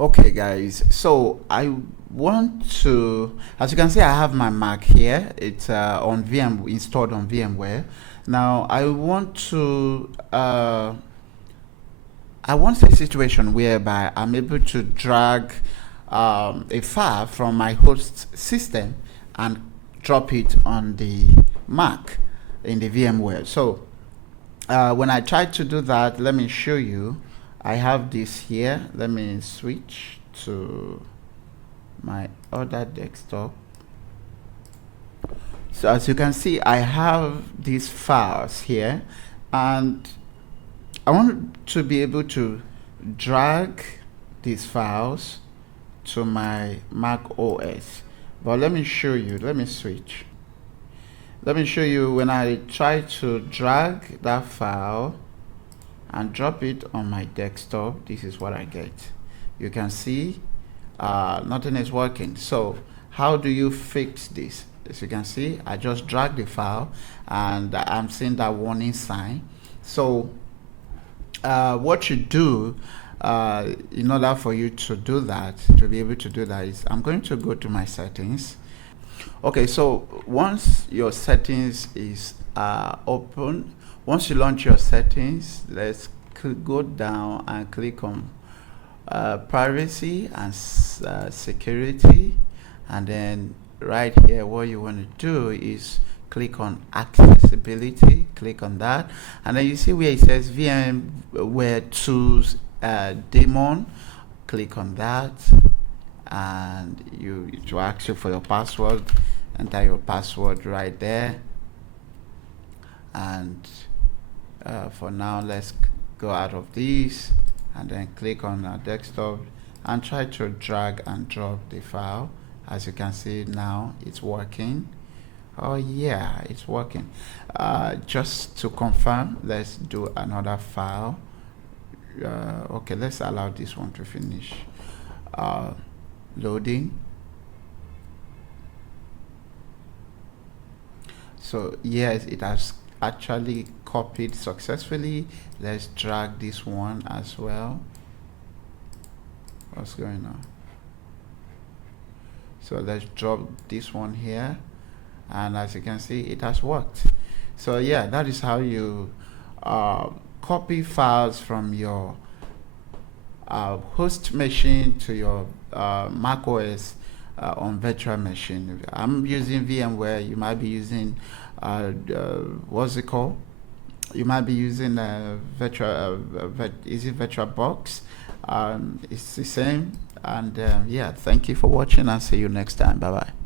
Okay guys, so I want to, as you can see, I have my Mac here. It's on VM, installed on VMware. Now I want a situation whereby I'm able to drag a file from my host system and drop it on the Mac in the VMware. So when I try to do that, let me show you. I have this here. Let me switch to my other desktop. So as you can see, I have these files here, and I want to be able to drag these files to my MacOS. But let me show you. Let me switch. Let me show you when I try to drag that file and drop it on my desktop. This is what I get. You can see nothing is working. So how do you fix this? As you can see, I just drag the file and I'm seeing that warning sign. So what you do in order for you to do that, to be able to do that, is I'm going to go to my settings. Okay, so once your settings is open, once you launch your settings, let's go down and click on privacy and security, and then right here what you want to do is click on accessibility. Click on that, and then you see where it says VMware Tools daemon. Click on that, and it will ask you for your password. Enter your password right there, and for now let's go out of these and then click on our desktop and try to drag and drop the file. As you can see now, it's working. Oh yeah, it's working. Just to confirm, let's do another file. Okay, let's allow this one to finish loading. So yes, it has actually copied successfully. Let's drag this one as well. What's going on? So let's drop this one here, and as you can see, it has worked. So yeah, that is how you copy files from your host machine to your macOS on virtual machine. I'm using VMware. You might be using what's it called? You might be using VirtualBox. It's the same. And yeah, thank you for watching, and see you next time. Bye bye.